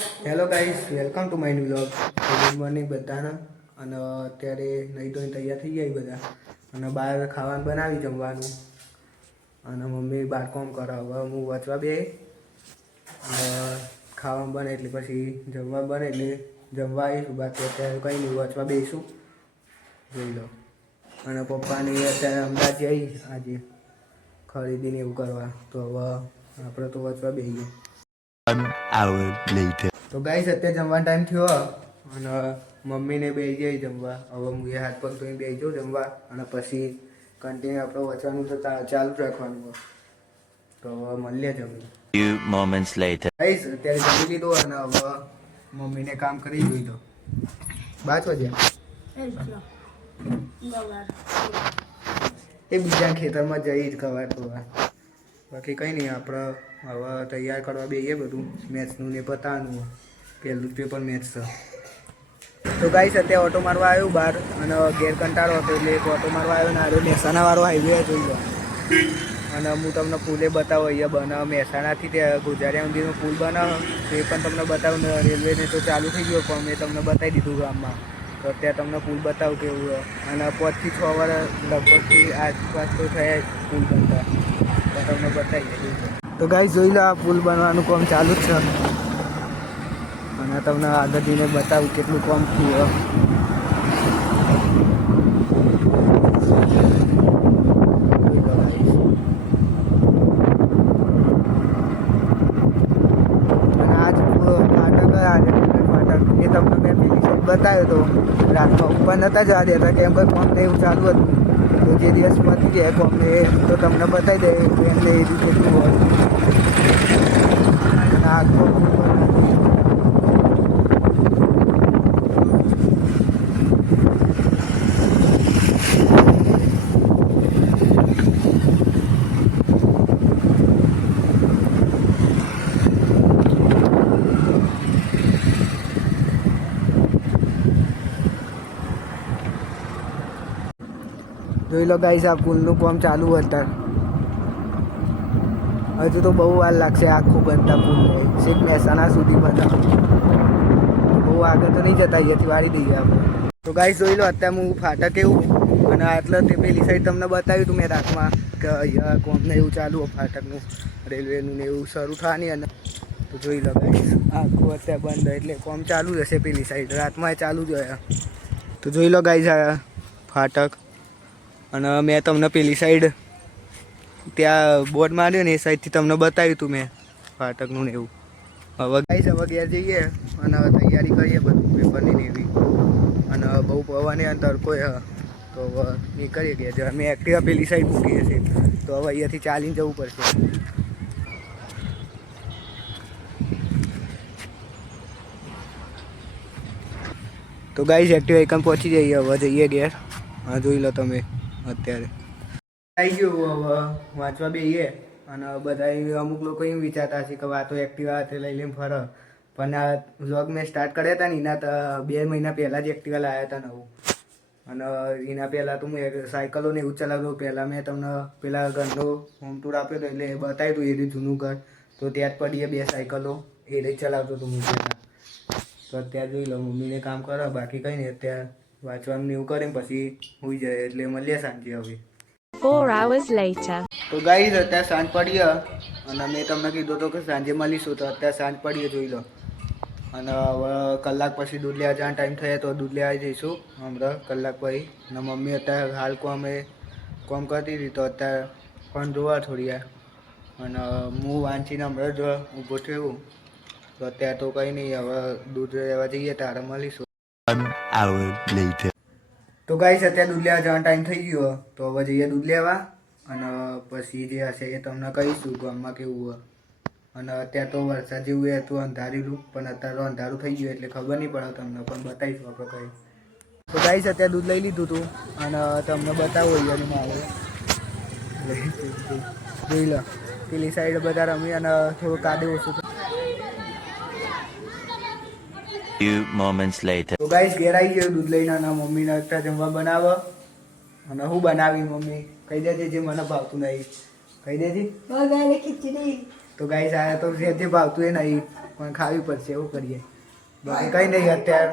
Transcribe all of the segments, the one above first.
Hello guys welcome to my vlog good morning બધાને. અને અત્યારે નહીં તો તૈયાર થઈ ગયા બધા. અને બહાર ખાવાનું બનાવી જમવાનું. અને મમ્મી બહાર કોમ કરો. હવે હું વાંચવા બે ખાવાનું બને એટલે પછી જમવા બને એટલે જમવા આવીશું. બાકી અત્યારે કંઈ નહીં વાંચવા બેસું જોઈ લો. અને પપ્પાની અત્યારે અમદાવાદ જઈ આજે ખરીદીને એવું કરવા. તો હવે આપણે તો વાંચવા બેસીએ One hour later. તો ગાઈસ અત્યારે જમવાનો ટાઈમ થયો અને મમ્મીને બે જાય જમવા. હવે હું હાથ પગ ધોઈને બે જાઉં જમવા અને પછી કન્ટિન્યુ આપણે વચવાનું તો ચાલુ રાખવાનું તો હવે મળીએ જમી Few moments later. ગાઈસ અત્યારે જમી લીધું અને હવે મમ્મીને કામ કરી જોઈ દો બાત વાગ્યા એ બીજા ખેતરમાં જઈ જ તો બાકી કંઈ નહીં આપણે હવે તૈયાર કરવા બેહીએ બધું મેથ્સનું ને પતાવવાનું પહેલું પેપર મેથ્સ છે. તો ગાઈસ અત્યારે ઓટો મારવા આવ્યું બહાર અને ઘેર હતો એટલે એક ઓટો મારવા આવ્યો ને આવ્યો મહેસાણાવાળો હાઈવે જોઈ લો અને હું તમને પુલે બતાવો અહીંયા બનાવ મહેસાણાથી ત્યાં ગુજરાતી સુધીનો પુલ બનાવો એ પણ તમને બતાવું રેલવેને તો ચાલુ થઈ ગયો પણ મેં તમને બતાવી દીધું ગામમાં. તો અત્યારે તમને પુલ બતાવું કેવું. અને પાંચથી છ વાર લગભગથી આસપાસ તો થયા પુલ બનતા. તો તમને બતાવી દઈશું તો ગાઈ જોઈ લો આ પુલ બનવાનું કામ ચાલુ જ છે. અને તમને આગળ જઈને બતાવું કેટલું કામ થયું એ બતાવ્યો તો. રાતમાં ઉપર નહોતા જવા દેતા, કેમ કે કોમ ને એવું ચાલુ હતું. તો જે દિવસ પતી જાય કોમ ને તો તમને બતાવી દે એમને એ રીતે શું હોય અને આખો જોઈ લો ગાઈસ આ પુલનું કામ ચાલુ અત્યારે હજુ તો બહુ વાર લાગશે આખું બનતા પુલને સીટ મહેસાણા સુધી બધા બહુ આગળ તો નહીં જતા, અહીંયાથી વાળી દઈએ આપણે. તો ગાઈસ જોઈ લો, અત્યારે હું ફાટક એવું અને આટલે તે પેલી સાઈડ તમને બતાવ્યું હતું મેં રાતમાં કે અહીંયા કોમને એવું ચાલુ ફાટકનું, રેલવેનું ને એવું શરૂ થવાની અને તો જોઈ લો ગાઈસ આખું અત્યારે બંધ એટલે કોમ ચાલુ જ હશે પેલી સાઈડ રાતમાં ચાલુ જ હોય. તો જોઈ લો ગાઈસ ફાટક. અને મેં તમને પેલી સાઈડ ત્યાં બોર્ડ માર્યો ને એ સાઈડથી તમને બતાવ્યું હતું મેં ફાટકનું ને એવું. હવે ગાઈસ હવે ઘેર જઈએ અને હવે તૈયારી કરીએ બધું પેપરની ને એવી. અને બહુ પવાની અને તડકો હ, તો હવે નીકળીએ ગયા છે મેં એક્ટિવા પેલી સાઈડ મૂકીએ છીએ. તો હવે અહીંયાથી ચાલીને જવું પડશે. તો ગાઈઝ એક્ટિવા એકમ પહોંચી જઈએ. હવે જઈએ ઘેર. હા, જોઈ લો તમે. અત્યારે. આવી ગયું હવે વાંચવા બેહીએ. અને બધા અમુક લોકો એમ વિચારતા હશે કે વાતો એક્ટિવા હાથે લઈ લઈને ફર. પણ આ વ્લોગ મેં સ્ટાર્ટ કર્યા હતા ને, એના બે મહિના પહેલાં જ એક્ટિવા લાવ્યા હતા નવું. અને એના પહેલાં તો હું સાયકલો ને એવું ચલાવતો, પહેલાં મેં તમને, પેલા ઘરનો હોમ ટૂર આપ્યો હતો એટલે બતાવ્યું હતું એ જૂનું ઘર. તો ત્યાં જ પડીએ બે સાયકલો, એ રીતે ચલાવતો હતો હું પહેલાં. તો અત્યારે જોઈ લો, મમ્મીને કામ કરો બાકી કંઈ નહીં અત્યારે વાંચવાનું એવું કરીને પછી હોઈ જાય એટલે મળીએ સાંજે હવે. Four hours later. તો ગાઈઝ અત્યારે સાંજ પડીએ અને મેં તમને કીધું હતું કે સાંજે મળીશું તો અત્યારે સાંજ પડીએ જોઈ લો. અને હવે કલાક પછી દૂધ લેવા જવાનો ટાઈમ થયો તો દૂધ લેવા જઈશું હમણાં કલાક પછી. અને મમ્મી અત્યારે હાલ કોમે કોમ કરતી હતી તો અત્યારે પણ જોવા થોડી અને હું વાંચીને હમણાં જ ઊભો થયું. તો અત્યારે તો કંઈ નહીં હવે દૂધ લેવા જઈએ ત્યારે મળીશું. Hour later. તો ગાઈસ અત્યારે દૂધ લેવા જવાનો ટાઈમ થઈ ગયો. તો હવે જઈએ દૂધ લેવા અને પછી જે હશે એ તમને કહીશું ગામમાં કેવું હોય. અને અત્યારે તો વરસાદ જેવું એ હતું અંધારેલું, પણ અત્યારે તો અંધારું થઈ ગયું એટલે ખબર નહીં પડે તમને, પણ બતાવીશું આપણે કઈ. તો ગાઈસ અત્યારે દૂધ લઈ લીધું હતું અને તમને બતાવો અહીંયાનું મારે જોઈ લો, પેલી સાઈડ બધા રમી અને થોડું કાદે ઓછું થયું. Few moments later. તો ગાઈસ ઘેર આવી ગયો દૂધ લઈને અને મમ્મીને અત્યારે જમવા બનાવો. અને હું બનાવી મમ્મી? કહી દેજે જે મને ભાવતું નહીં. કહી દેજે વઘારે ખીચડી. તો ગાઈસ આ તો જે જે ભાવતું એ નહીં પણ ખાવી પડશે એવું કરીએ. બાકી કંઈ નહીં અત્યારે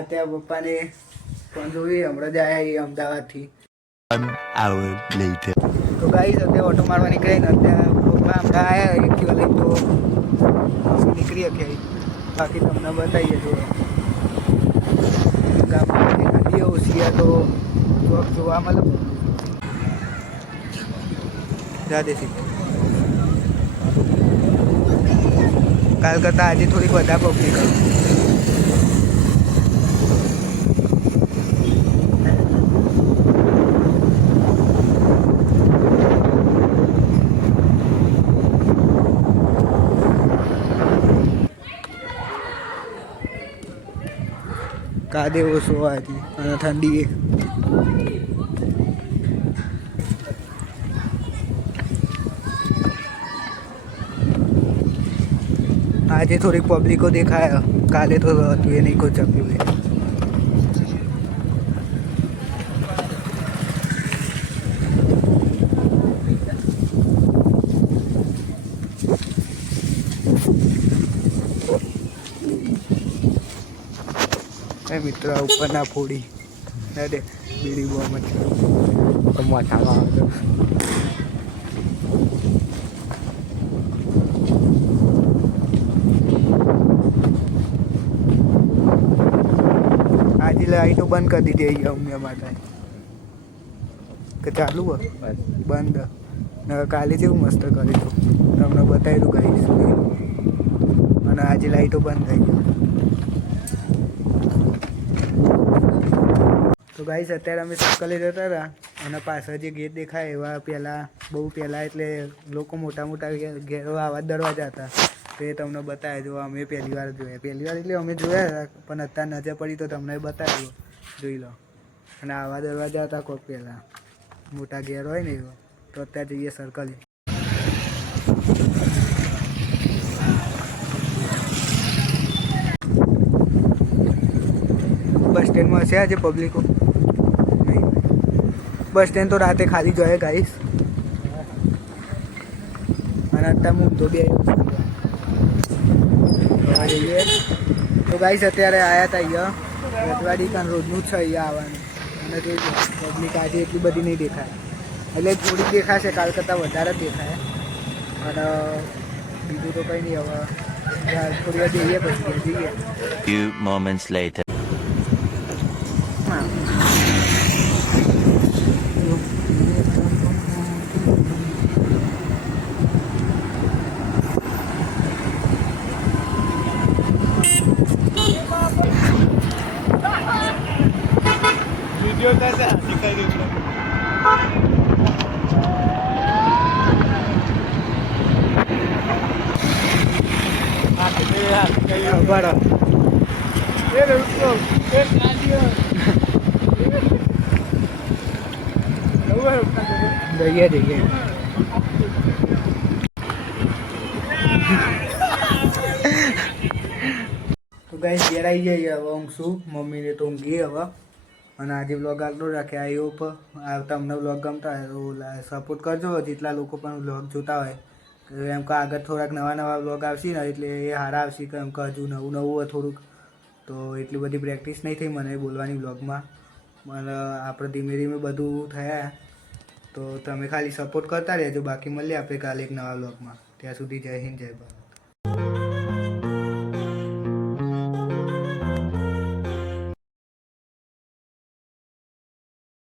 અત્યારે પપ્પાને પણ જોઈ હમણાં જ આવ્યા એ અમદાવાદથી. One તો ગાઈસ અત્યારે ઓટો મારવા નીકળે ને અત્યારે પપ્પા હમણાં આવ્યા એક્ટિવા લઈને તો નીકળી શક્યા બાકી તમને બતાવીએ જો. ગામમાં ગાડીઓ તો જોવા મળે જા કાલ કરતાં આજે થોડીક વધારે પબ્લિક હતી કાદે ઓછો હતી. અને ઠંડી આજે થોડીક પબ્લિકો દેખાય. કાલે તો હતું એ નહીં કોઈ ચક્યું એ મિત્ર આ ઉપર ના ફોડી દે, બીડી બહુ જ મોટામાં આવતો આજે લાઈટો બંધ કરી દીધી અમને માટે. કે ચાલુ હોય? બંધ. કાલે જેવું મસ્ત કરી દઉં. તમને બતાવી દઉં કહીશ અને આજે લાઈટો બંધ થઈ ગઈ તો ગાઈસ અત્યારે અમે સર્કલે જતા હતા અને પાછળ જે ગેટ દેખાય એવા પહેલાં બહુ પહેલાં એટલે લોકો મોટા મોટા ઘેરો આવા દરવાજા હતા. તો એ તમને બતાવ્યા જોવા અમે પહેલી વાર જોયા. પહેલી વાર એટલે અમે જોયા હતા, પણ અત્યારે નજર પડી તો તમને બતાવ્યું. જોઈ લો. અને આવા દરવાજા હતા કોઈક પહેલાં મોટા ઘેર હોય ને એવો. તો અત્યારે જઈએ સર્કલે બસ સ્ટેન્ડમાં હશે આજે પબ્લિકો બસ સ્ટેન્ડ તો રાતે ખાલી જોઈએ ગાઈસ અને અત્યારે હું તો બે તો ગાઈશ અત્યારે આવ્યા હતા અહીંયા. રજવાડી કાન રોજનું જ છે અહીંયા આવવાનું. અને તે પબ્લિક આજે એટલી બધી નહીં દેખાય. એટલે થોડી દેખાશે, કાલ કરતાં વધારે દેખાય. અને બીજું તો કંઈ નહીં. હવે, થોડી વાર જઈએ પછી, જઈએ. Few moments later. ખબર જઈએ જઈએ તો કઈ ઘેર આવી જઈએ હવે ઊંઘશું મમ્મીને તો ઊંઘી હવે. અને આજે બ્લોગ આટલો રાખે. આઈ હોપ આ તમને બ્લોગ ગમતા હોય તો સપોર્ટ કરજો. જેટલા લોકો પણ બ્લોગ જોતા હોય. એમ કે આગળ થોડાક નવા નવા બ્લોગ આવશે ને, એટલે એ હારા આવશે કે એમ કે હજુ નવું નવું હોય થોડુંક. તો એટલી બધી પ્રેક્ટિસ નહીં થઈ મને બોલવાની બ્લોગમાં મને આપણે ધીમે ધીમે બધું થયા. તો તમે ખાલી સપોર્ટ કરતા રહેજો. બાકી મળીએ આપણે કાલે એક નવા બ્લોગમાં ત્યાં સુધી જય હિન્દ, જય ભારત.